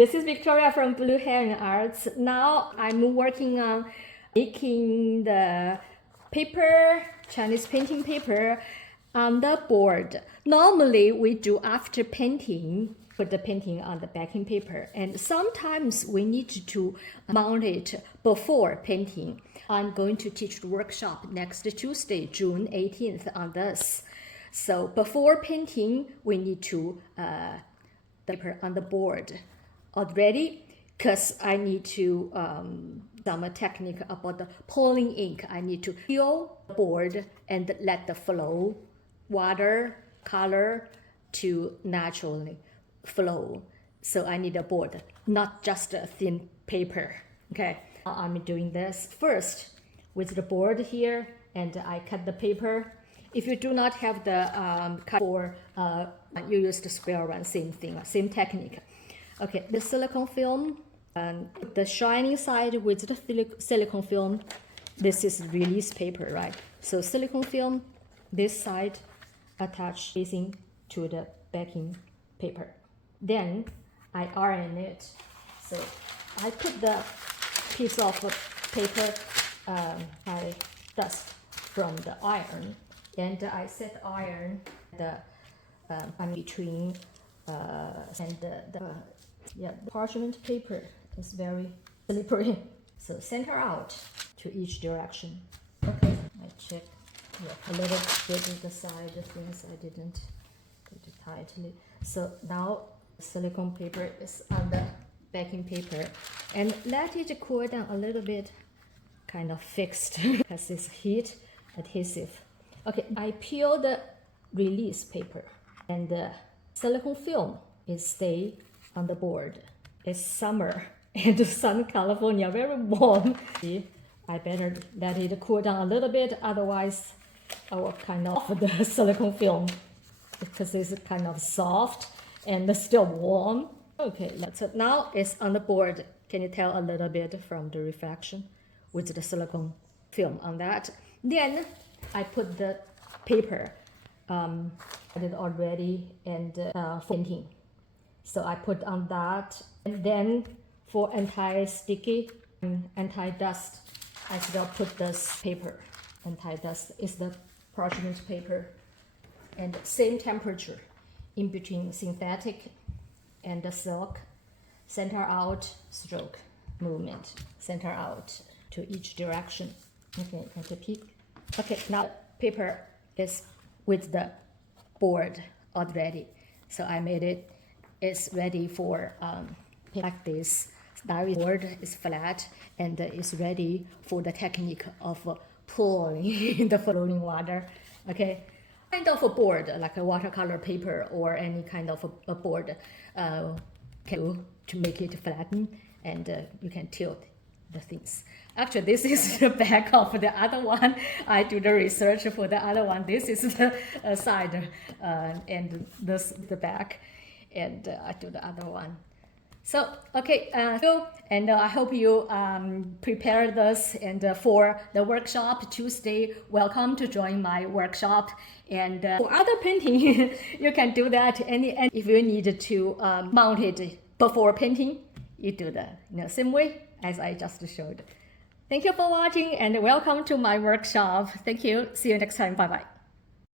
This is Victoria from Blue Heron Arts. Now I'm working on making the paper, Chinese painting paper on the board. Normally we do after painting, put the painting on the backing paper, and sometimes we need to mount it before painting. I'm going to teach the workshop next Tuesday, June 18th on this. So before painting, we need to paper on the board already, because I need to some technique about the pouring ink. I need to fill the board and let the flow, water, color to naturally flow. So I need a board, not just a thin paper. Okay, I'm doing this first with the board here, and I cut the paper. If you do not have the cut for, you use the square one, same thing, same technique. Okay, the silicone film, and the shiny side with the silicone film, this is release paper, right? So silicone film, this side attached facing to the backing paper. Then I iron it. So I put the piece of paper, I dust from the iron, and I set iron the between and the parchment paper is very slippery. So center out to each direction. Okay, I check a little bit of the side things I didn't put it tightly. So now silicone paper is on the backing paper, and let it cool down a little bit, kind of fixed because it's heat adhesive. Okay, I peel the release paper, and the silicone film is stay on the board. It's summer in Southern California, very warm. I better let it cool down a little bit, otherwise I will kind of the silicone film because it's kind of soft and still warm. Okay, so now it's on the board. Can you tell a little bit from the reflection with the silicone film on that? Then I put the paper I did already, and painting. So I put on that, and then for anti-sticky, anti-dust, I still put this paper. Anti-dust is the parchment paper, and same temperature in between synthetic and the silk. Center out, stroke movement, center out to each direction. Okay, and the peak. Okay, now paper is with the board already, so I made it. It's ready for like this. Now the board is flat and is ready for the technique of pouring the flowing water. Okay, kind of a board like a watercolor paper or any kind of a board can to make it flatten, and you can tilt the things. Actually, this is the back of the other one. I do the research for the other one. This is the side, and this the back, and I do the other one. So okay, and I hope you prepare this, and for the workshop Tuesday, welcome to join my workshop. And for other painting, you can do that. And if you need to mount it before painting, you do the same way as I just showed. Thank you for watching, and welcome to my workshop. Thank you. See you next time. Bye-bye.